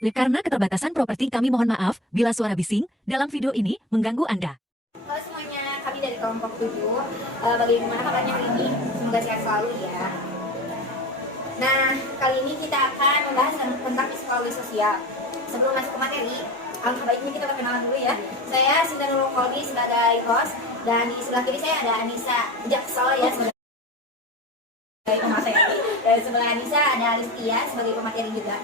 Karena keterbatasan properti, kami mohon maaf bila suara bising dalam video ini mengganggu Anda. Halo semuanya, kami dari kelompok 7. Bagaimana kabarnya hari ini? Semoga sehat selalu ya. Nah, kali ini kita akan membahas tentang psikologi sosial. Sebelum masuk ke materi, alangkah baiknya kita perkenalan dulu ya. Saya Sinta Nurul Kolbi sebagai host, dan di sebelah kiri saya ada Anissa Jaksel ya sebagai pemateri. Dan sebelah Anissa ada Listia sebagai pemateri juga.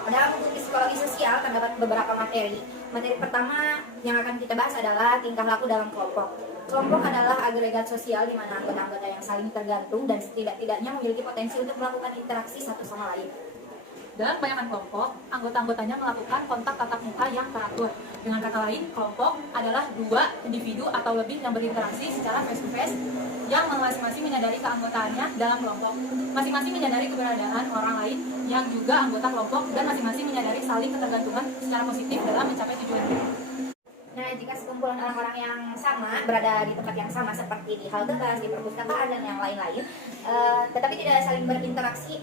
Pada buku psikologi sosial terdapat beberapa materi. Materi pertama yang akan kita bahas adalah tingkah laku dalam kelompok. Kelompok adalah agregat sosial di mana anggota-anggota yang saling tergantung dan setidak-tidaknya memiliki potensi untuk melakukan interaksi satu sama lain. Dalam kebanyakan kelompok, anggota-anggotanya melakukan kontak tatap muka yang teratur. Dengan kata lain, kelompok adalah dua individu atau lebih yang berinteraksi secara face-to-face yang masing-masing menyadari keanggotaannya dalam kelompok. Masing-masing menyadari keberadaan orang lain yang juga anggota kelompok dan masing-masing menyadari saling ketergantungan secara positif dalam mencapai tujuan. Nah, jika sekumpulan orang-orang yang sama berada di tempat yang sama seperti di halte bus, di perpustakaan, dan yang lain-lain, tetapi tidak saling berinteraksi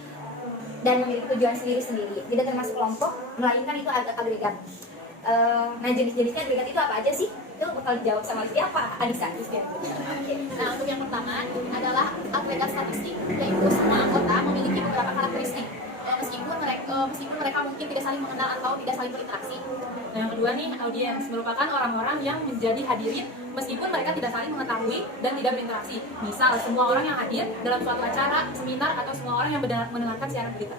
dan memiliki tujuan sendiri-sendiri, tidak termasuk kelompok, melainkan itu agregat. Nah, jenis-jenisnya agregat itu apa aja sih? Itu bakal dijawab sama siapa? Anissa. Nah, untuk yang pertama adalah agregat statistik, yaitu semua anggota memiliki beberapa karakteristik, meskipun mereka mungkin tidak saling mengenal atau tidak saling berinteraksi. Nah, yang kedua nih, audiens merupakan orang-orang yang menjadi hadirin meskipun mereka tidak saling mengetahui dan tidak berinteraksi. Misal, semua orang yang hadir dalam suatu acara, seminar, atau semua orang yang mendengarkan siaran berita.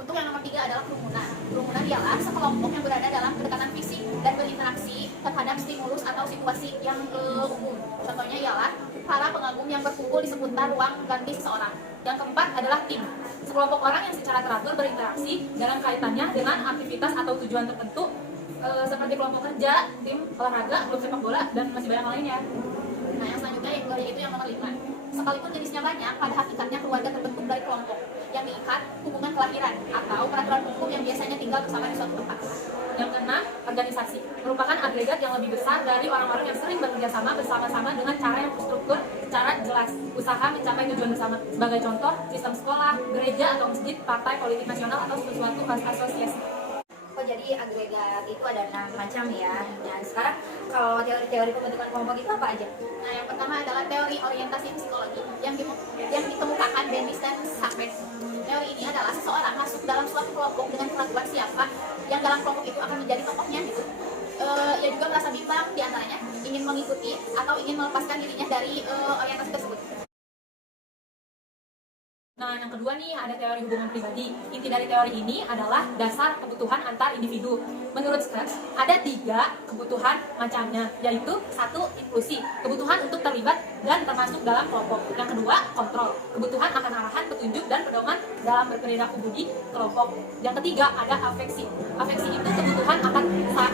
Untuk yang nomor 3 adalah kerumunan. Kerumunan ialah sekelompok yang berada dalam kedekatan fisik dan berinteraksi terhadap stimulus atau situasi yang umum. Contohnya ialah para pengagum yang berkumpul di seputar ruang ganti seseorang. Yang keempat adalah tim. Sekelompok orang yang secara teratur berinteraksi dalam kaitannya dengan aktivitas atau tujuan tertentu, seperti kelompok kerja, tim olahraga, klub sepak bola, dan masih banyak lainnya. Nah, yang selanjutnya yaitu yang nomor 5. Sekalipun jenisnya banyak, pada hakikatnya keluarga terbentuk dari kelompok yang diikat hubungan kelahiran atau peraturan hukum yang biasanya tinggal bersama di suatu tempat. Yang keenam, organisasi merupakan agregat yang lebih besar dari orang-orang yang sering bekerja sama bersama-sama dengan cara yang terstruktur secara jelas, usaha mencapai tujuan bersama. Sebagai contoh, sistem sekolah, gereja atau masjid, partai politik nasional, atau sesuatu asosiasi. Oh, jadi agregat itu ada 6 macam ya. Dan sekarang kalau teori-teori pembentukan kelompok itu apa aja? Nah, yang pertama adalah teori orientasi psikologi yang ditemukan Dennis dan Sackett. Teori ini adalah seseorang masuk dalam suatu kelompok dengan keraguan siapa yang dalam kelompok itu akan menjadi tokohnya gitu. Ia juga merasa bimbang di antaranya, ingin mengikuti atau ingin melepaskan dirinya dari orientasi tersebut. Nah, yang kedua nih ada teori hubungan pribadi. Inti dari teori ini adalah dasar kebutuhan antar individu. Menurut Scratch, ada 3 kebutuhan macamnya, yaitu 1. Inklusi, kebutuhan untuk terlibat dan termasuk dalam kelompok. Yang kedua, kontrol, kebutuhan akan arahan, petunjuk, dan pedoman dalam berperilaku budi kelompok. Yang ketiga, ada afeksi. Afeksi itu kebutuhan akan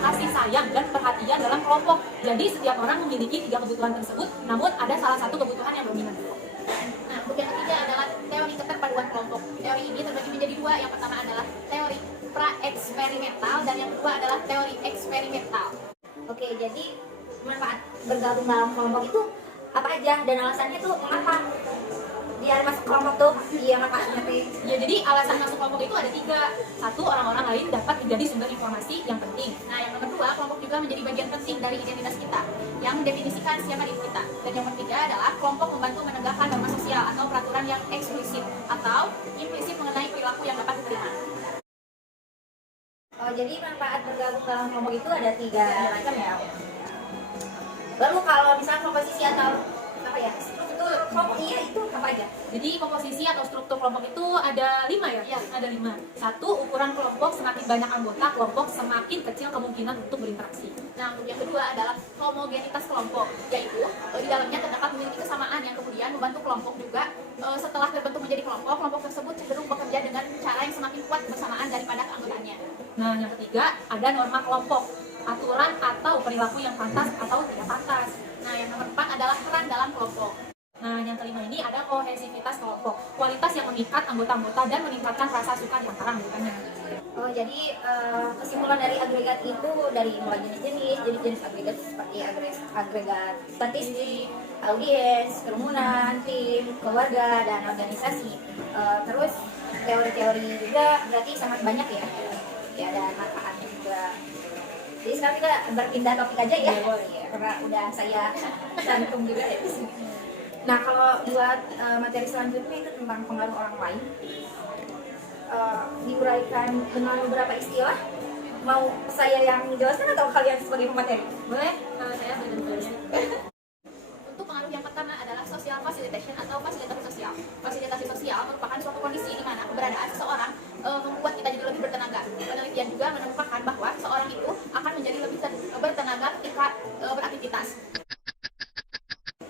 kasih sayang dan perhatian dalam kelompok. Jadi setiap orang memiliki 3 kebutuhan tersebut, namun ada salah satu kebutuhan yang dominan. Nah, untuk yang ketiga adalah teori keterpaduan kelompok. Teori ini terbagi menjadi 2. Yang pertama adalah teori pra-eksperimental dan yang kedua adalah teori eksperimental. Oke, jadi manfaat bergabung dalam kelompok itu apa aja dan alasannya tuh mengapa dia masuk kelompok tuh? Iya, manfaatnya tuh. Ya, jadi alasan masuk kelompok itu ada 3. 1, orang-orang lain dapat menjadi sumber informasi yang penting. Nah, yang nomor 2, kelompok juga menjadi bagian penting dari identitas kita yang mendefinisikan siapa diri kita. Dan yang ketiga adalah kelompok membantu menegakkan norma sosial atau peraturan yang eksplisit atau implisit mengenai perilaku yang dapat diterima. Oh, jadi manfaat bergabung dalam kelompok itu ada 3 macam ya. Lalu kalau misalnya komposisi atau apa ya, struktur kelompok itu apa aja? Jadi komposisi atau struktur kelompok itu ada 5 ya? Iya. Ada 5. 1, ukuran kelompok, semakin banyak anggota kelompok semakin kecil kemungkinan untuk berinteraksi. Nah, untuk yang kedua adalah homogenitas kelompok, yaitu di dalamnya terdapat memiliki kesamaan yang kemudian membantu kelompok juga setelah terbentuk menjadi kelompok, kelompok tersebut cenderung bekerja dengan cara yang semakin kuat bersamaan daripada keanggotaannya. Nah, yang ketiga ada norma kelompok, aturan atau perilaku yang pantas atau tidak pantas. Nah, yang nomor 4 adalah peran dalam kelompok. Nah, yang kelima ini ada kohesivitas kelompok, kualitas yang mengikat anggota-anggota dan meningkatkan rasa suka di antara anggotanya. Oh, jadi kesimpulan dari agregat itu dari mulai jenis-jenis agregat seperti agregat statistik, audiens, kerumunan, tim, keluarga, dan organisasi. Terus teori-teori juga berarti sangat banyak ya. ya ada manfaatnya juga. Jadi sekarang kita berpindah topik aja ya, karena udah saya cantum juga ya di sini. Nah kalau buat materi selanjutnya itu tentang pengaruh orang lain, diuraikan dengan beberapa istilah. Mau saya yang menjelaskan atau kalian sebagai pemateri? Boleh, saya sebenarnya. Untuk pengaruh yang pertama adalah social facilitation atau fasilitasi sosial. Fasilitasi sosial merupakan suatu kondisi di mana keberadaan seseorang membuat kita jadi lebih bertenaga. Penelitian juga menemukan bahwa seorang itu akan menjadi lebih bertenaga ketika beraktivitas.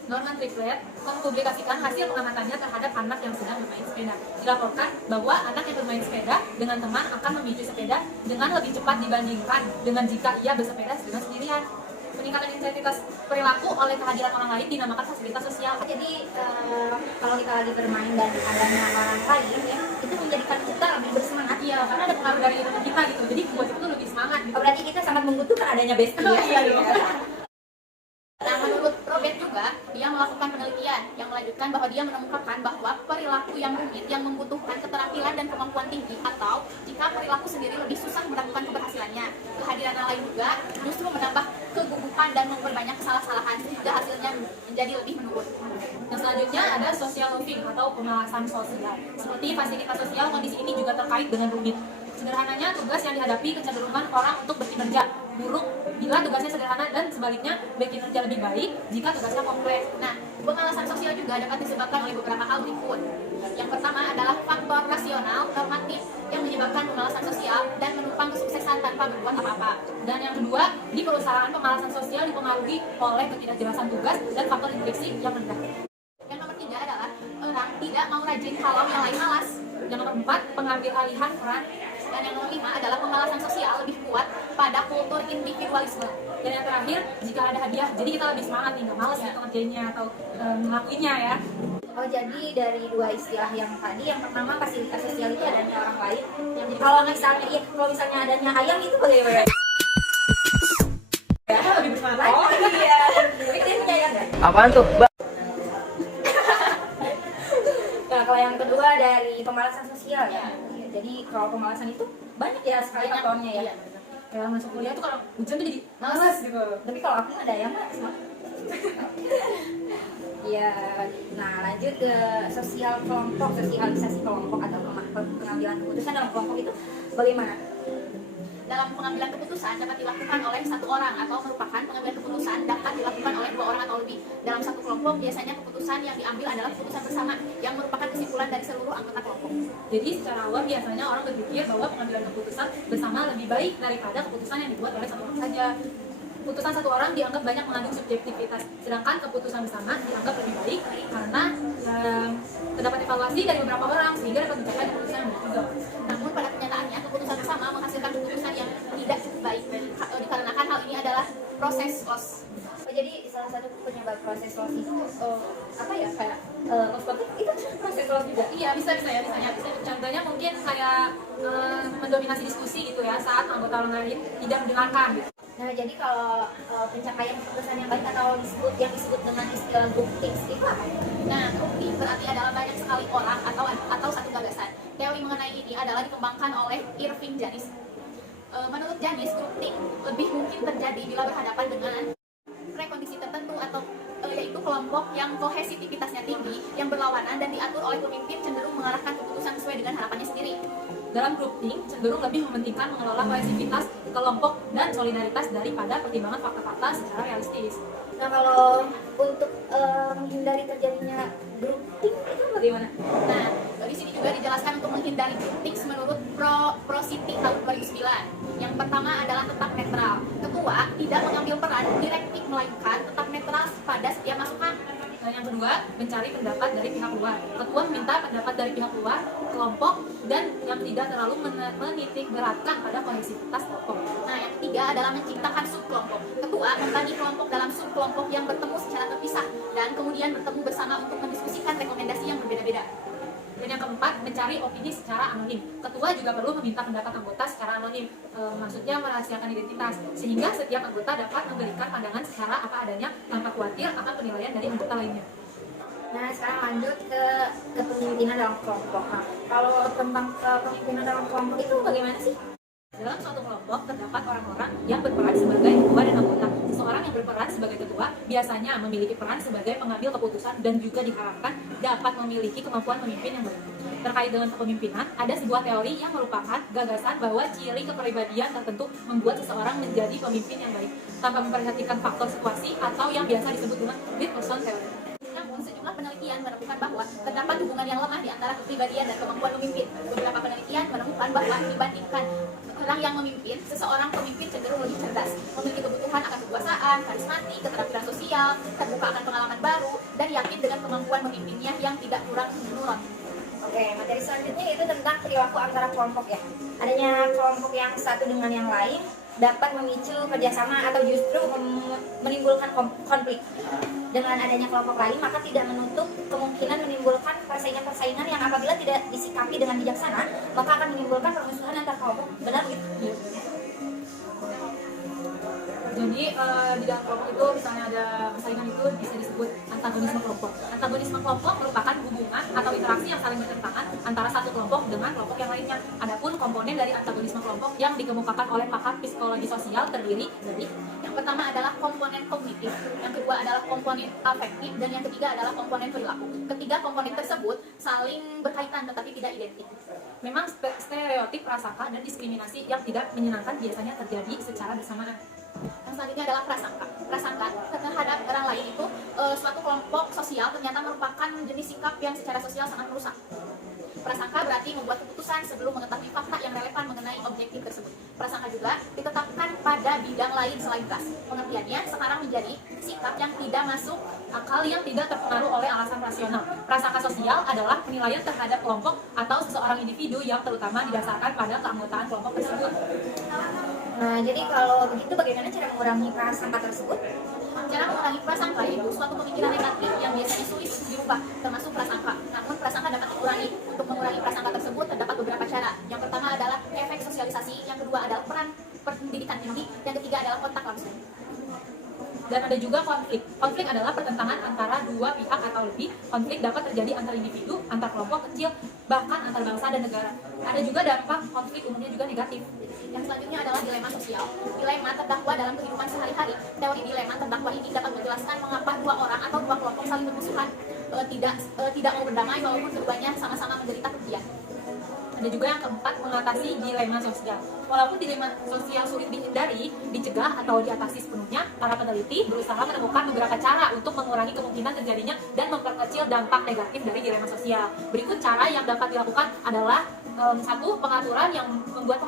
Norman Triplett mempublikasikan hasil pengamatannya terhadap anak yang sedang bermain sepeda. Dilaporkan bahwa anak yang bermain sepeda dengan teman akan memicu sepeda dengan lebih cepat dibandingkan dengan jika ia bersepeda dengan sendirian. Peningkatan intensitas perilaku oleh kehadiran orang lain dinamakan fasilitas sosial. Jadi kalau kita lagi bermain dan adanya orang lain ya, itu menjadikan kita lebih bersemangat. Iya, karena ada pengaruh dari teman kita gitu. Jadi buat itu lebih semangat gitu. Oh, berarti kita sangat membutuhkan adanya bestie ya. Iya, iya. Nah, menurut Robert juga, dia melakukan penelitian yang melanjutkan bahwa dia menemukan bahwa perilaku yang rumit yang membutuhkan keterampilan dan kemampuan tinggi, atau jika perilaku sendiri lebih susah meragukan keberhasilannya, kehadiran yang lain juga justru menambah kegugupan dan memperbanyak kesalahan sehingga hasilnya menjadi lebih menurun. Yang selanjutnya ada social loafing atau pemalasan sosial. Seperti fasilitas sosial, kondisi ini juga terkait dengan rumit. Sederhananya, tugas yang dihadapi kecenderungan orang untuk berkinerja buruk bila tugasnya sederhana dan sebaliknya berkinerja lebih baik jika tugasnya kompleks. Nah, pemalasan sosial juga dapat disebabkan oleh beberapa hal berikut. Yang pertama adalah faktor rasional normatif yang menyebabkan pemalasan sosial dan menumpang kesuksesan tanpa berbuat apa-apa. Dan yang kedua, di perusahaan pemalasan sosial dipengaruhi oleh ketidakjelasan tugas dan faktor intrinsik yang rendah. Yang nomor tiga adalah orang tidak mau rajin kalau yang lain malas. Yang nomor empat, pengambil alihan peran. Dan yang nomor lima adalah pemalasan sosial lebih kuat pada kultur individualisme. Dan yang terakhir, jika ada hadiah, jadi kita lebih semangat nih, nggak males gitu ngerjainnya atau ngelakuinnya ya. Oh, jadi dari dua istilah yang tadi, yang pertama fasilitas sosial itu adanya orang lain. Yang jadi Kalau misalnya adanya ayam itu bagaimana? Kita lebih bersemangat. Oh iya. Tapi kalian punya ayam nggak? Apaan tuh? Nah, kalau yang kedua dari pemalasan sosial ya. Jadi kalau pemalasan itu banyak ya sekali faktornya ya. Kayak masuk kuliah tuh kalau hujan tuh jadi males gitu. Tapi kalau aku ada ayam nggak? Iya. Nah, lanjut ke sosial kelompok, sosialisasi kelompok atau pengambilan keputusan dalam kelompok itu bagaimana? Dalam pengambilan keputusan dapat dilakukan oleh satu orang atau merupakan pengambilan keputusan dapat dilakukan oleh dua orang atau lebih. Dalam satu kelompok biasanya keputusan yang diambil adalah keputusan bersama yang merupakan kesimpulan dari seluruh anggota kelompok. Jadi secara awal biasanya orang berpikir bahwa pengambilan keputusan bersama lebih baik daripada keputusan yang dibuat oleh satu orang saja. Keputusan satu orang dianggap banyak mengandung subjektivitas, sedangkan keputusan bersama dianggap lebih baik karena terdapat evaluasi dari beberapa orang sehingga dapat mencapai keputusan yang baik juga. Namun pada kenyataannya keputusan bersama menghasilkan keputusan yang tidak cukup baik dikarenakan hal ini adalah proses loss. Oh, jadi salah satu penyebab proses loss itu apa ya, kayak loss itu proses loss juga. Iya, bisa. Contohnya mungkin kayak mendominasi diskusi gitu ya saat anggota orang lain tidak mendengarkan gitu. Nah, jadi kalau pencapaian keputusan yang baik atau yang disebut dengan istilah group things itu apa? Nah, bukti berarti adalah banyak sekali orang atau satu gagasan. Teori mengenai ini adalah dikembangkan oleh Irving Janis. Menurut Janis, groupthink lebih mungkin terjadi bila berhadapan dengan rekondisi tertentu atau yaitu kelompok yang kohesivitasnya tinggi, yang berlawanan dan diatur oleh pemimpin cenderung mengarahkan keputusan sesuai dengan harapannya sendiri. Dalam groupthink cenderung lebih mementingkan mengelola kohesivitas kelompok dan solidaritas daripada pertimbangan fakta-fakta secara realistis. Nah, kalau untuk menghindari terjadinya groupthink itu bagaimana? Nah, di sini juga dijelaskan untuk menghindari groupthink menurut Prosity tahun 2009. Yang pertama adalah tetap netral. Ketua tidak mengambil peran direktif melainkan tetap netral pada setiap masukan. Dan yang kedua, mencari pendapat dari pihak luar. Ketua meminta pendapat dari pihak luar, kelompok, dan yang tidak terlalu menitik beratkan pada kohesivitas kelompok. Nah, yang ketiga adalah menciptakan subkelompok. Ketua membagi kelompok dalam subkelompok yang bertemu secara terpisah dan kemudian bertemu bersama untuk mendiskusikan rekomendasi yang berbeda-beda. Dan yang keempat, mencari opini secara anonim. Ketua juga perlu meminta pendapat anggota secara anonim, maksudnya merahasiakan identitas, sehingga setiap anggota dapat memberikan pandangan secara apa adanya tanpa khawatir akan penilaian dari anggota lainnya. Nah, sekarang lanjut ke kepemimpinan dalam kelompok. Nah, kalau tentang kepemimpinan dalam kelompok itu bagaimana sih? Dalam suatu kelompok terdapat orang-orang yang berperan sebagai ketua dan anggota. Seseorang yang berperan sebagai ketua biasanya memiliki peran sebagai pengambil keputusan dan juga diharapkan dapat memiliki kemampuan memimpin yang baik. Terkait dengan kepemimpinan, ada sebuah teori yang merupakan gagasan bahwa ciri kepribadian tertentu membuat seseorang menjadi pemimpin yang baik tanpa memperhatikan faktor situasi atau yang biasa disebut dengan lead person theory. Namun, sejumlah penelitian menemukan bahwa terdapat hubungan yang lemah di antara kepribadian dan kemampuan memimpin. Beberapa penelitian menemukan bahwa dibandingkan orang yang memimpin, seseorang pemimpin cenderung lebih cerdas, memiliki kebutuhan akan kekuasaan, karismatik, keterampilan sosial, terbuka akan pengalaman baru, dan yakin dengan kemampuan memimpinnya yang tidak kurang menurut. Oke, materi selanjutnya itu tentang perilaku antara kelompok ya. Adanya kelompok yang satu dengan yang lain dapat memicu kerjasama atau justru menimbulkan konflik. Dengan adanya kelompok lain, maka tidak menutup kemungkinan menimbulkan persaingan-persaingan yang apabila tidak disikapi dengan bijaksana, maka akan menimbulkan permusuhan antar kelompok. Benar begitu? Jadi di dalam kelompok itu misalnya ada persaingan itu bisa disebut antagonisme kelompok. Antagonisme kelompok merupakan hubungan atau interaksi yang saling bertentangan antara satu kelompok dengan kelompok yang lainnya. Adapun komponen dari antagonisme kelompok yang dikemukakan oleh pakar psikologi sosial terdiri dari Yang pertama adalah komponen kognitif, yang kedua adalah komponen afektif, dan yang ketiga adalah komponen perilaku. Ketiga komponen tersebut saling berkaitan tetapi tidak identik. memang stereotip prasangka dan diskriminasi yang tidak menyenangkan biasanya terjadi secara bersamaan. Yang selanjutnya adalah prasangka. Prasangka terhadap orang lain itu suatu kelompok sosial ternyata merupakan jenis sikap yang secara sosial sangat merusak. Prasangka berarti membuat keputusan sebelum mengetahui fakta yang relevan mengenai objektif tersebut. Prasangka juga ditetapkan pada bidang lain selain ras. Pengertiannya sekarang menjadi sikap yang tidak masuk Akal yang tidak terpengaruh oleh alasan rasional. Prasangka sosial adalah penilaian terhadap kelompok atau seseorang individu yang terutama didasarkan pada keanggotaan kelompok tersebut. Nah, jadi kalau begitu bagaimana cara mengurangi prasangka tersebut? Cara mengurangi prasangka yaitu suatu pemikiran negatif yang biasanya sulit untuk dirubah, termasuk prasangka. Namun prasangka dapat dikurangi. Untuk mengurangi prasangka tersebut terdapat beberapa cara. Yang pertama adalah efek sosialisasi, yang kedua adalah peran pendidikan tinggi, yang ketiga adalah kontak langsung. Dan ada juga konflik. Konflik adalah pertentangan antara dua pihak atau lebih. Konflik dapat terjadi antar individu, antar kelompok kecil, bahkan antar bangsa dan negara. Ada juga dampak konflik umumnya juga negatif. Yang selanjutnya adalah dilema sosial. Dilema terdakwa dalam kehidupan sehari-hari. Teori dilema terdakwa ini dapat menjelaskan mengapa dua orang atau dua kelompok saling bermusuhan tidak mau berdamai walaupun keduanya sama-sama menderita kerugian. Ada juga yang keempat, mengatasi dilema sosial. Walaupun dilema sosial sulit dihindari, dicegah atau diatasi sepenuhnya, para peneliti berusaha menemukan beberapa cara untuk mengurangi kemungkinan terjadinya dan memperkecil dampak negatif dari dilema sosial. Berikut cara yang dapat dilakukan adalah satu, pengaturan yang membuat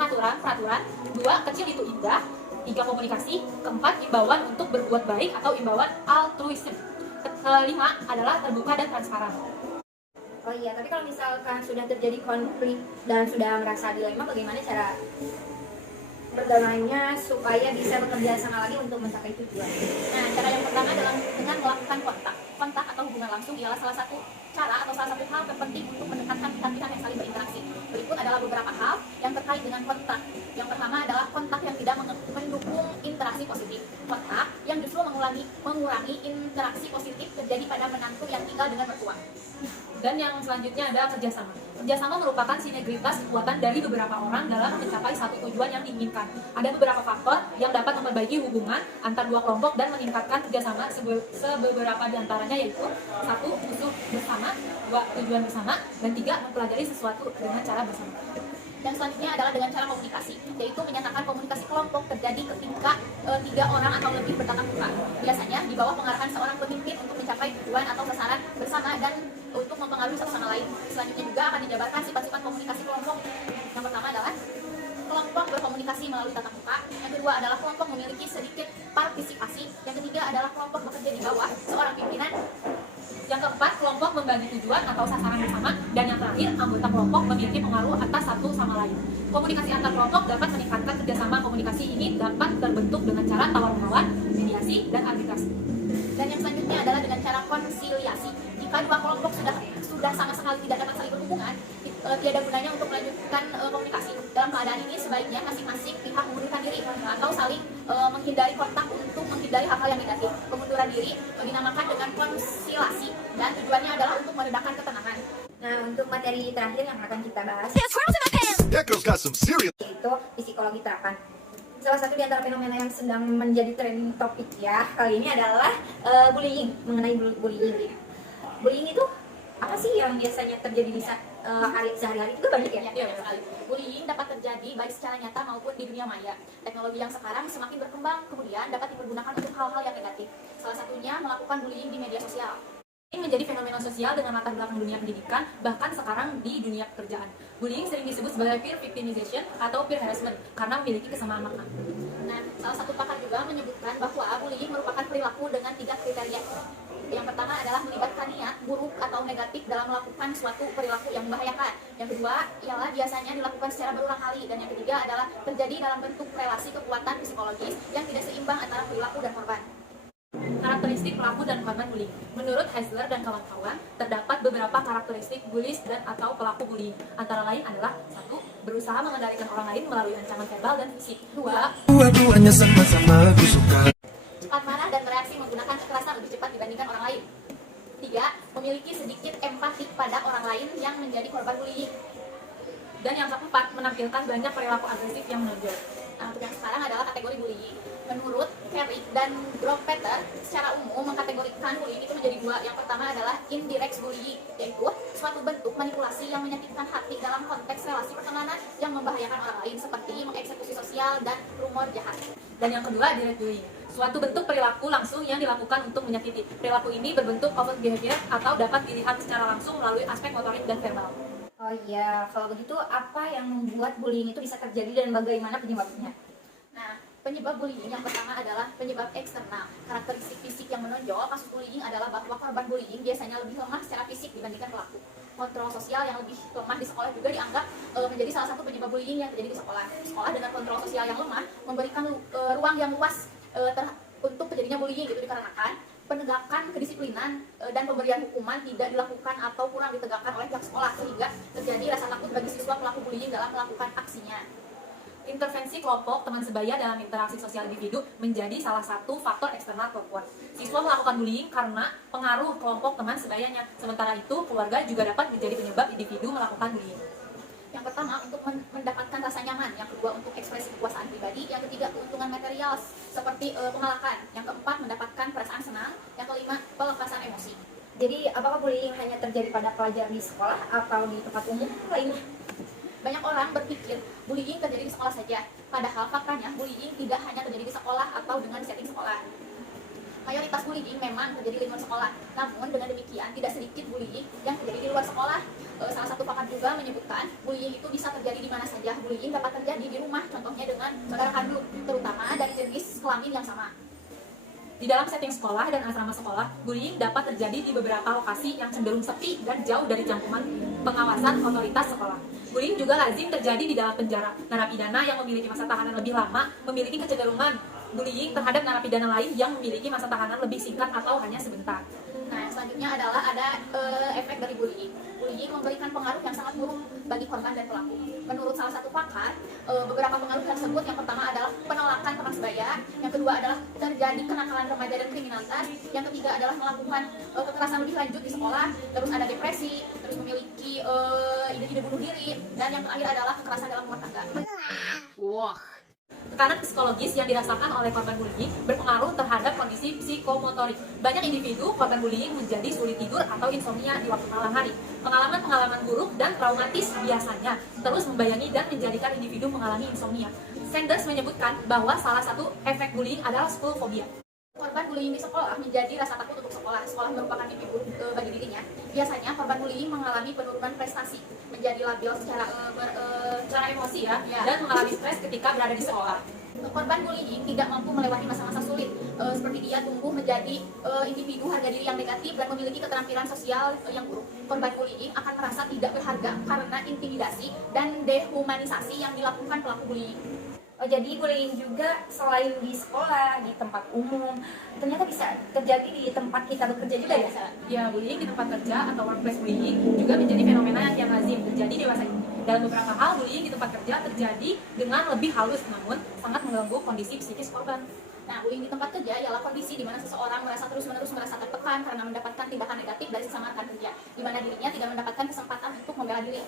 peraturan. Dua, kecil itu indah. Tiga, komunikasi. Keempat, imbauan untuk berbuat baik atau imbauan altruisme. Kelima adalah terbuka dan transparan. Oh iya, tapi kalau misalkan sudah terjadi konflik dan sudah merasa dilema, bagaimana cara berdamainya supaya bisa bekerja sama lagi untuk mencapai tujuan? Nah, cara yang pertama adalah dengan melakukan kontak. Kontak atau hubungan langsung ialah salah satu cara atau salah satu hal terpenting untuk mendekatkan pihak-pihak yang saling berinteraksi. Berikut adalah beberapa hal yang terkait dengan kontak. Yang pertama adalah kontak yang tidak mendukung interaksi positif. Kontak yang justru mengurangi interaksi positif terjadi pada menantu yang tinggal dengan mertua. Dan yang selanjutnya ada kerjasama. Kerjasama merupakan sinergitas kekuatan dari beberapa orang dalam mencapai satu tujuan yang diinginkan. Ada beberapa faktor yang dapat memperbaiki hubungan antar dua kelompok dan meningkatkan kerjasama sebeberapa diantaranya yaitu satu, musuh bersama, dua, tujuan bersama, dan tiga, mempelajari sesuatu dengan cara bersama. Yang selanjutnya adalah dengan cara komunikasi, yaitu menyatakan komunikasi kelompok terjadi ketika tiga orang atau lebih bertatap muka. Biasanya di bawah pengarahan seorang pemimpin untuk mencapai tujuan atau sasaran bersama dan untuk mempengaruhi satu sama lain. Selanjutnya juga akan dijabarkan sifat-sifat komunikasi kelompok. Yang pertama adalah kelompok berkomunikasi melalui tatap muka. Yang kedua adalah kelompok memiliki sedikit partisipasi. Yang ketiga adalah kelompok bekerja di bawah seorang pimpinan. Yang keempat, kelompok membagi tujuan atau sasaran bersama. Dan yang terakhir, anggota kelompok memiliki pengaruh atas satu sama lain. Komunikasi antar kelompok dapat meningkatkan kerjasama. Komunikasi ini dapat terbentuk dengan cara tawar-menawar, mediasi, dan arbitrasi. Dan yang selanjutnya adalah dengan cara konsiliasi. Jika dua kelompok sudah sama sekali tidak dapat saling berhubungan, tiada gunanya untuk melanjutkan komunikasi. Dalam keadaan ini sebaiknya masing-masing pihak mengundurkan diri atau saling menghindari kontak untuk menghindari hal-hal yang negatif. Pengunduran diri dinamakan dengan konsilasi dan tujuannya adalah untuk meredakan ketenangan. Nah, untuk materi terakhir yang akan kita bahas That girl's got some serious. Yaitu psikologi terapan. Salah satu di antara fenomena yang sedang menjadi trending topik ya kali ini adalah bullying, mengenai bullying ya. Bullying itu apa sih yang biasanya terjadi di sehari-hari itu banyak ya? Iya, sekali. Bullying dapat terjadi baik secara nyata maupun di dunia maya. Teknologi yang sekarang semakin berkembang, kemudian dapat dipergunakan untuk hal-hal yang negatif. Salah satunya melakukan bullying di media sosial. Ini menjadi fenomena sosial dengan latar belakang dunia pendidikan, bahkan sekarang di dunia pekerjaan. Bullying sering disebut sebagai peer victimization atau peer harassment karena memiliki kesamaan makna. Nah, salah satu pakar juga menyebutkan bahwa bullying merupakan perilaku dengan 3 kriteria. Yang pertama adalah melibatkan niat buruk atau negatif dalam melakukan suatu perilaku yang membahayakan. Yang kedua ialah biasanya dilakukan secara berulang kali. Dan yang ketiga adalah terjadi dalam bentuk relasi kekuatan psikologis yang tidak seimbang antara perilaku dan korban. Karakteristik pelaku dan korban bullying. Menurut Heisler dan kawan-kawan, terdapat beberapa karakteristik bullies dan atau pelaku bullying. Antara lain adalah 1. Berusaha mengendalikan orang lain melalui ancaman verbal dan fisik. 2. Dua-duanya sama-sama aku suka. Cepat marah dan bereaksi menggunakan kekerasan lebih cepat dibandingkan orang lain. 3. Memiliki sedikit empati pada orang lain yang menjadi korban bullying. Dan yang keempat, menampilkan banyak perilaku agresif yang menonjol. Nah, untuk yang sekarang adalah kategori bullying. Menurut Carrick dan Grosvetter, secara umum mengkategorikan bullying itu menjadi 2. Yang pertama adalah indirect bullying, yaitu suatu bentuk manipulasi yang menyakitkan hati dalam konteks relasi pertemanan yang membahayakan orang lain seperti mengeksekusi sosial dan rumor jahat. Dan yang kedua, direct bullying. Suatu bentuk perilaku langsung yang dilakukan untuk menyakiti. Perilaku ini berbentuk overt behavior atau dapat dilihat secara langsung melalui aspek motorik dan verbal. Oh iya, kalau begitu apa yang membuat bullying itu bisa terjadi dan bagaimana penyebabnya? Nah, penyebab bullying yang pertama adalah penyebab eksternal. Karakteristik fisik yang menonjol kasus bullying adalah bahwa korban bullying biasanya lebih lemah secara fisik dibandingkan pelaku. Kontrol sosial yang lebih lemah di sekolah juga dianggap menjadi salah satu penyebab bullying yang terjadi di sekolah. Sekolah dengan kontrol sosial yang lemah memberikan ruang yang luas untuk terjadinya bullying, gitu dikarenakan penegakan kedisiplinan dan pemberian hukuman tidak dilakukan atau kurang ditegakkan oleh pihak sekolah sehingga terjadi rasa takut bagi siswa pelaku bullying dalam melakukan aksinya. Intervensi kelompok teman sebaya dalam interaksi sosial individu menjadi salah satu faktor eksternal perempuan. Siswa melakukan bullying karena pengaruh kelompok teman sebayanya. Sementara itu, keluarga juga dapat menjadi penyebab individu melakukan bullying. Yang pertama, untuk mendapatkan rasa nyaman. Yang kedua, untuk ekspresi kekuasaan pribadi. Yang ketiga, keuntungan material seperti pengalakan. Yang keempat, mendapatkan perasaan senang. Yang kelima, pelepasan emosi. Jadi apakah bullying hanya terjadi pada pelajar di sekolah atau di tempat umum lainnya? Banyak orang berpikir bullying terjadi di sekolah saja. Padahal faktanya bullying tidak hanya terjadi di sekolah atau dengan setting sekolah. Mayoritas bullying memang terjadi di luar sekolah. Namun dengan demikian tidak sedikit bullying yang terjadi di luar sekolah. Salah satu pakar juga menyebutkan bullying itu bisa terjadi di mana saja. Bullying dapat terjadi di rumah, contohnya dengan saudara kandung, terutama dari jenis kelamin yang sama. Di dalam setting sekolah dan asrama sekolah, bullying dapat terjadi di beberapa lokasi yang cenderung sepi dan jauh dari jangkauan pengawasan otoritas sekolah. Bullying juga lazim terjadi di dalam penjara. Narapidana yang memiliki masa tahanan lebih lama memiliki kecenderungan bullying terhadap narapidana lain yang memiliki masa tahanan lebih singkat atau hanya sebentar. Nah, selanjutnya adalah ada efek dari bullying. Bullying memberikan pengaruh yang sangat buruk bagi korban dan pelaku. Menurut salah satu pakar, beberapa pengaruh tersebut yang pertama adalah penolakan teman sebaya, yang kedua adalah terjadi kenakalan remaja dan kriminalitas, yang ketiga adalah melakukan kekerasan lebih lanjut di sekolah, terus ada depresi, terus memiliki ide-ide bunuh diri, dan yang terakhir adalah kekerasan dalam rumah tangga. Tekanan psikologis yang dirasakan oleh korban bullying berpengaruh terhadap kondisi psikomotorik. Banyak individu korban bullying menjadi sulit tidur atau insomnia di waktu malam hari. Pengalaman-pengalaman buruk dan traumatis biasanya terus membayangi dan menjadikan individu mengalami insomnia. Sanders menyebutkan bahwa salah satu efek bullying adalah school phobia. Korban bullying di sekolah menjadi rasa takut untuk sekolah. Sekolah merupakan mimpi buruk bagi dirinya. Biasanya korban bullying mengalami penurunan prestasi, menjadi labil Secara emosi ya, Ya. dan mengalami stres ketika berada di sekolah. korban bullying tidak mampu melewati masa-masa sulit, seperti dia tumbuh menjadi individu harga diri yang negatif dan memiliki keterampilan sosial yang buruk. Korban bullying akan merasa tidak berharga karena intimidasi dan dehumanisasi yang dilakukan pelaku bullying. Oh, jadi bullying juga selain di sekolah, di tempat umum, ternyata bisa terjadi di tempat kita bekerja juga ya? Ya, bullying di tempat kerja atau workplace bullying juga menjadi fenomena yang lazim terjadi dewasa ini. Dalam beberapa hal, bullying di tempat kerja terjadi dengan lebih halus namun sangat mengganggu kondisi psikis korban. Nah, bullying di tempat kerja ialah kondisi di mana seseorang merasa terus-menerus merasa tertekan karena mendapatkan tindakan negatif dari sesama rekan kerja, di mana dirinya tidak mendapatkan kesempatan untuk membela diri.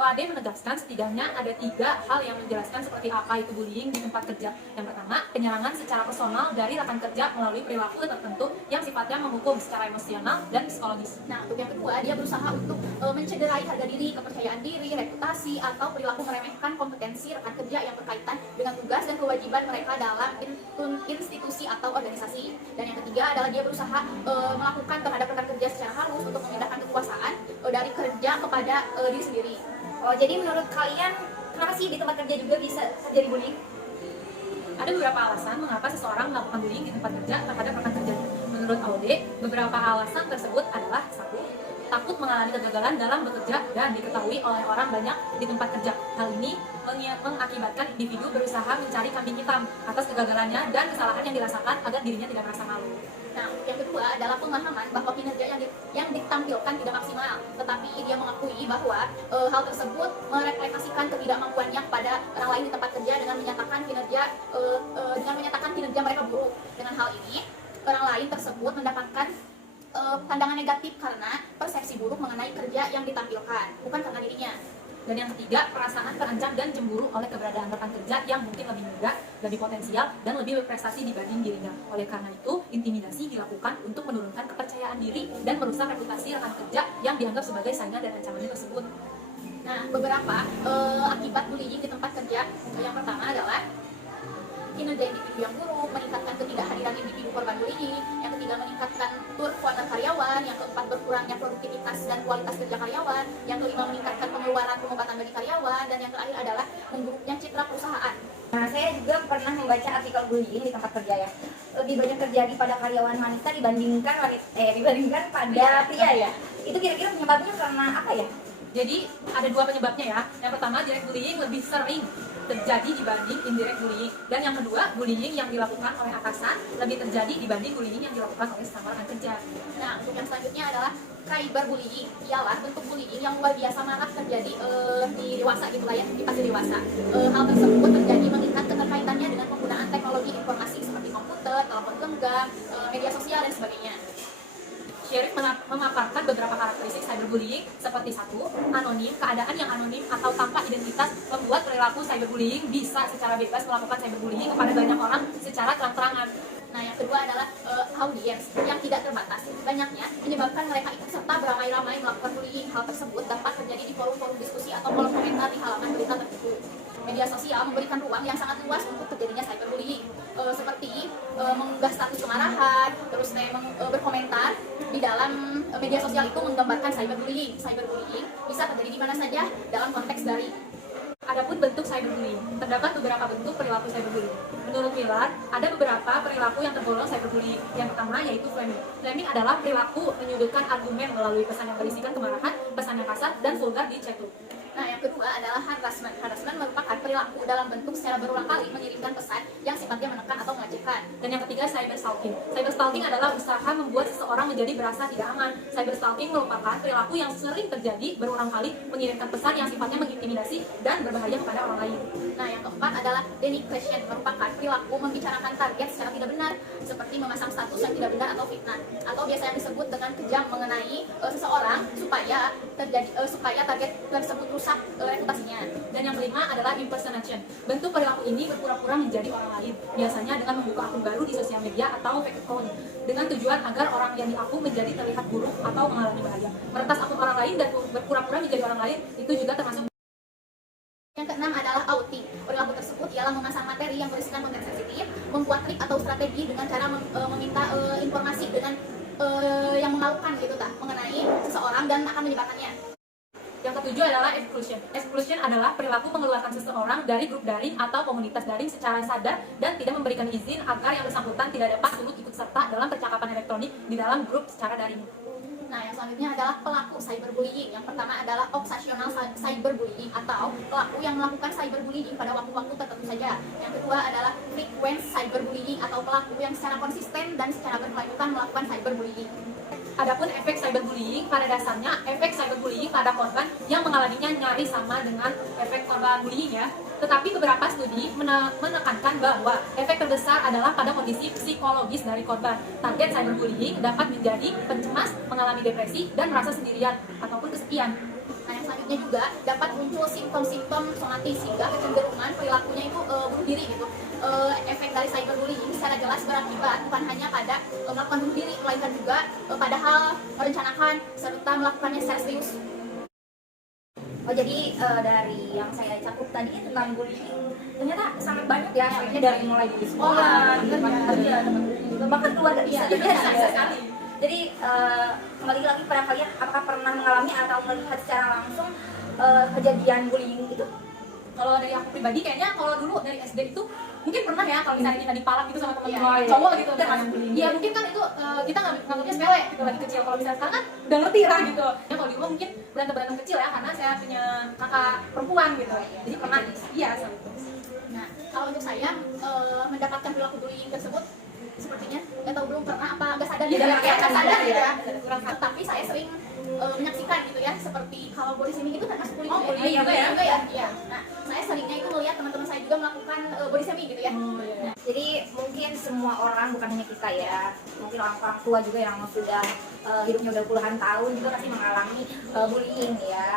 OAD menegaskan setidaknya ada 3 hal yang menjelaskan seperti apa itu bullying di tempat kerja. Yang pertama, penyerangan secara personal dari rekan kerja melalui perilaku tertentu yang sifatnya menghukum secara emosional dan psikologis. Nah, untuk yang kedua, dia berusaha untuk mencederai harga diri, kepercayaan diri, reputasi, atau perilaku meremehkan kompetensi rekan kerja yang berkaitan dengan tugas dan kewajiban mereka dalam institusi atau organisasi. Dan yang ketiga adalah dia berusaha melakukan terhadap rekan kerja secara halus untuk memindahkan kekuasaan dari kerja kepada diri sendiri. Oh, jadi menurut kalian kenapa sih di tempat kerja juga bisa terjadi bullying? Ada beberapa alasan mengapa seseorang melakukan bullying di tempat kerja terhadap rekan kerjanya. Menurut AOD, beberapa alasan tersebut adalah 1. Takut mengalami kegagalan dalam bekerja dan diketahui oleh orang banyak di tempat kerja. Hal ini mengakibatkan individu berusaha mencari kambing hitam atas kegagalannya dan kesalahan yang dirasakan agar dirinya tidak merasa malu. Nah, yang kedua adalah pemahaman bahwa kinerja yang ditampilkan tidak maksimal, tetapi dia mengakui bahwa hal tersebut merefleksikan ketidakmampuannya kepada orang lain di tempat kerja dengan menyatakan kinerja mereka buruk. Dengan hal ini, orang lain tersebut mendapatkan pandangan negatif karena persepsi buruk mengenai kerja yang ditampilkan, bukan karena dirinya. Dan yang ketiga, perasaan terancam dan cemburu oleh keberadaan rekan kerja yang mungkin lebih muda, lebih potensial, dan lebih berprestasi dibanding dirinya. Oleh karena itu, intimidasi dilakukan untuk menurunkan kepercayaan diri dan merusak reputasi rekan kerja yang dianggap sebagai saingan dan ancamannya tersebut. Nah, beberapa akibat bullying di tempat kerja, yang pertama adalah kinerja individu yang buruk, meningkatkan ketidakhadiran individu korban bullying, yang ketiga meningkatkan turnover karyawan, yang keempat berkurangnya produktivitas dan kualitas kerja karyawan, yang kelima meningkatkan pengeluaran pengobatan bagi karyawan, dan yang terakhir adalah memburuknya citra perusahaan. Nah, saya juga pernah membaca artikel bullying di tempat kerja ya. Lebih banyak terjadi pada karyawan wanita dibandingkan pada pria ya. Itu kira-kira penyebabnya karena apa ya? Jadi ada 2 penyebabnya ya. Yang pertama, direct bullying lebih sering terjadi dibanding indirect bullying. Dan yang kedua, bullying yang dilakukan oleh atasan lebih terjadi dibanding bullying yang dilakukan oleh sesama rekan kerja. Nah, untuk yang selanjutnya adalah cyberbullying. Ialah bentuk bullying yang luar biasa marak terjadi di dewasa gitu lah ya, di fase dewasa. Hal tersebut terjadi mengingat keterkaitannya dengan penggunaan teknologi informasi seperti komputer, telepon genggam, media sosial dan sebagainya. Sheriff memaparkan beberapa karakteristik cyberbullying seperti 1. Anonim. Keadaan yang anonim atau tanpa identitas membuat perilaku cyberbullying bisa secara bebas melakukan cyberbullying kepada banyak orang secara terang-terangan. Nah, yang kedua adalah audiens yang tidak terbatas. Banyaknya menyebabkan mereka ikut serta beramai-ramai melakukan bullying. Hal tersebut dapat terjadi di forum-forum diskusi atau kolom komentar di halaman berita tertentu. Media sosial memberikan ruang yang sangat luas untuk terjadinya cyberbullying, seperti mengunggah status kemarahan, terus berkomentar di dalam media sosial itu menggambarkan cyberbullying. Cyberbullying bisa terjadi di mana saja dalam konteks daring. Adapun bentuk cyberbullying, terdapat beberapa bentuk perilaku cyberbullying. Menurut Miller, ada beberapa perilaku yang tergolong cyberbullying. Yang pertama yaitu flaming. Flaming adalah perilaku menyudutkan argumen melalui pesan yang berisikan kemarahan, pesan yang kasar, dan vulgar di chat room. Nah, yang kedua adalah harassment. Harassment merupakan perilaku dalam bentuk secara berulang kali mengirimkan pesan yang sifatnya menekan atau mengejekkan. Dan yang ketiga, cyberstalking. Cyberstalking adalah usaha membuat seseorang menjadi berasa tidak aman. Cyberstalking merupakan perilaku yang sering terjadi berulang kali mengirimkan pesan yang sifatnya mengintimidasi dan berbahaya kepada orang lain. Nah, yang keempat adalah denigration, merupakan perilaku membicarakan target secara tidak benar, seperti memasang status yang tidak benar atau fitnah, atau biasanya disebut dengan kejam mengenai seseorang supaya target tersebut rusak reputasinya. Dan yang kelima adalah impersonation. Bentuk perilaku ini berpura-pura menjadi orang lain, biasanya dengan membuka akun baru di sosial media atau fake account, dengan tujuan agar orang yang diakun menjadi terlihat buruk atau mengalami bahaya. Meretas akun orang lain dan berpura-pura menjadi orang lain itu juga termasuk. Yang keenam adalah outing. Perilaku tersebut ialah memasang materi yang berisikan konten sensitif, membuat trik atau strategi dengan cara meminta informasi dengan yang memalukan gitu mengenai seseorang dan akan menyebarkannya. Yang ketujuh adalah exclusion. Exclusion adalah perilaku mengeluarkan seseorang dari grup daring atau komunitas daring secara sadar dan tidak memberikan izin agar yang bersangkutan tidak dapat untuk ikut serta dalam percakapan elektronik di dalam grup secara daring. Nah, yang selanjutnya adalah pelaku cyberbullying. Yang pertama adalah occasional cyberbullying atau pelaku yang melakukan cyberbullying pada waktu-waktu tertentu saja. Yang kedua adalah frequent cyberbullying atau pelaku yang secara konsisten dan secara berkelanjutan melakukan cyberbullying. Adapun efek cyberbullying, pada dasarnya efek cyberbullying pada korban yang mengalaminya nyaris sama dengan efek korban bullying ya. Tetapi beberapa studi menekankan bahwa efek terbesar adalah pada kondisi psikologis dari korban. Target cyberbullying dapat menjadi pencemas, mengalami depresi, dan merasa sendirian ataupun kesepian. Nah, yang Selanjutnya juga dapat muncul simptom-simptom somatis sehingga kecenderungan perilakunya itu bunuh diri gitu. Efek dari cyberbullying secara jelas berakibat bukan hanya pada melakukan bunuh diri, melainkan juga pada hal merencanakan serta melakukannya secara serius. Oh jadi dari yang saya cakup tadi tentang bullying ternyata sangat banyak ya, soalnya dari mulai di sekolah, di tempat kerja, bahkan keluarga bisa juga bisa sekali. Jadi kembali lagi pada kalian, apakah pernah mengalami atau melihat secara langsung kejadian bullying itu? Kalau dari aku pribadi kayaknya kalau dulu dari SD itu mungkin pernah ya kalau misalnya kita dipalak gitu sama teman Iya. cowok gitu udah masuk bullying. Iya mungkin kan itu kita nganggapnya sepele gitu lagi kecil. Kalau misalnya sekarang kan udah ngerti lah gitu. Ya kalau di rumah mungkin berantem kecil ya karena saya punya kakak perempuan gitu. Jadi pernah iya soal itu. Nah, kalau untuk saya mendapatkan perilaku bullying tersebut sepertinya nggak tahu belum pernah apa nggak sadar Iya, nggak sadar gitu ya. kurang Tapi saya sering menyaksikan gitu ya, seperti kalau body shaming itu termasuk bullying Oh, bullying juga juga ya. Iya. Nah, saya seringnya itu melihat teman-teman saya juga melakukan body shaming gitu ya. Oh, iya. Jadi mungkin semua orang, bukan hanya kita ya, mungkin orang tua juga yang sudah hidupnya udah puluhan tahun juga pasti mengalami bullying ya.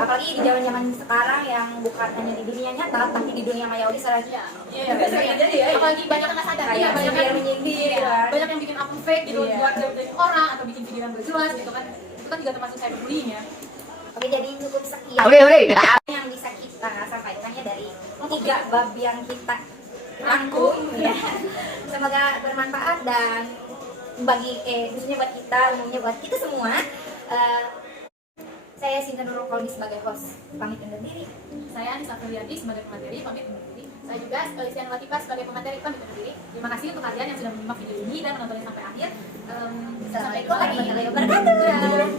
Apalagi di zaman sekarang yang bukan hanya di dunia nyata tapi di dunia maya bisa Iya, sering jadi ya. Apalagi banyak yang nggak sadar. Kayak Iya, banyak biar yang menyindir Iya, kan. banyak yang bikin akun fake gitu Iya. buat dapetin orang atau bikin video yang gak jelas gitu kan. Itu kan juga termasuk cyberbullying ya. Oke, jadi cukup sekian yang bisa kita sampaikannya dari 3 bab yang kita rangkum ya. Semoga bermanfaat dan bagi khususnya buat kita, umumnya buat kita semua. Saya Sinta Nurul Kolbi sebagai host, pamit undur diri. Saya Anissa Felianti sebagai pemateri pamit undur diri. Saya juga Listian Latifah sebagai pemateri pamit undur diri. Terima kasih untuk kalian yang sudah menyimak video ini dan menontonnya sampai akhir. Assalamualaikum warahmatullahi wabarakatuh.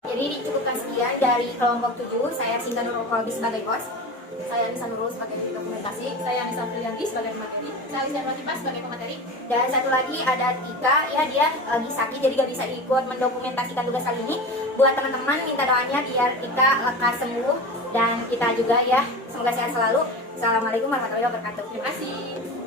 Jadi dicukupkan sekian dari kelompok 7. Saya Sinta Nurul Kolbi sebagai host. Saya Anissa Nurul sebagai dokumentasi. Saya Anissa Felianti sebagai pemateri. Saya Listian Latifah sebagai pemateri. Dan satu lagi ada Tika, ya dia lagi sakit jadi gak bisa ikut mendokumentasikan tugas kali ini. Buat teman-teman minta doanya biar Tika lekas sembuh dan kita juga ya semoga sehat selalu. Assalamualaikum warahmatullahi wabarakatuh. Terima kasih.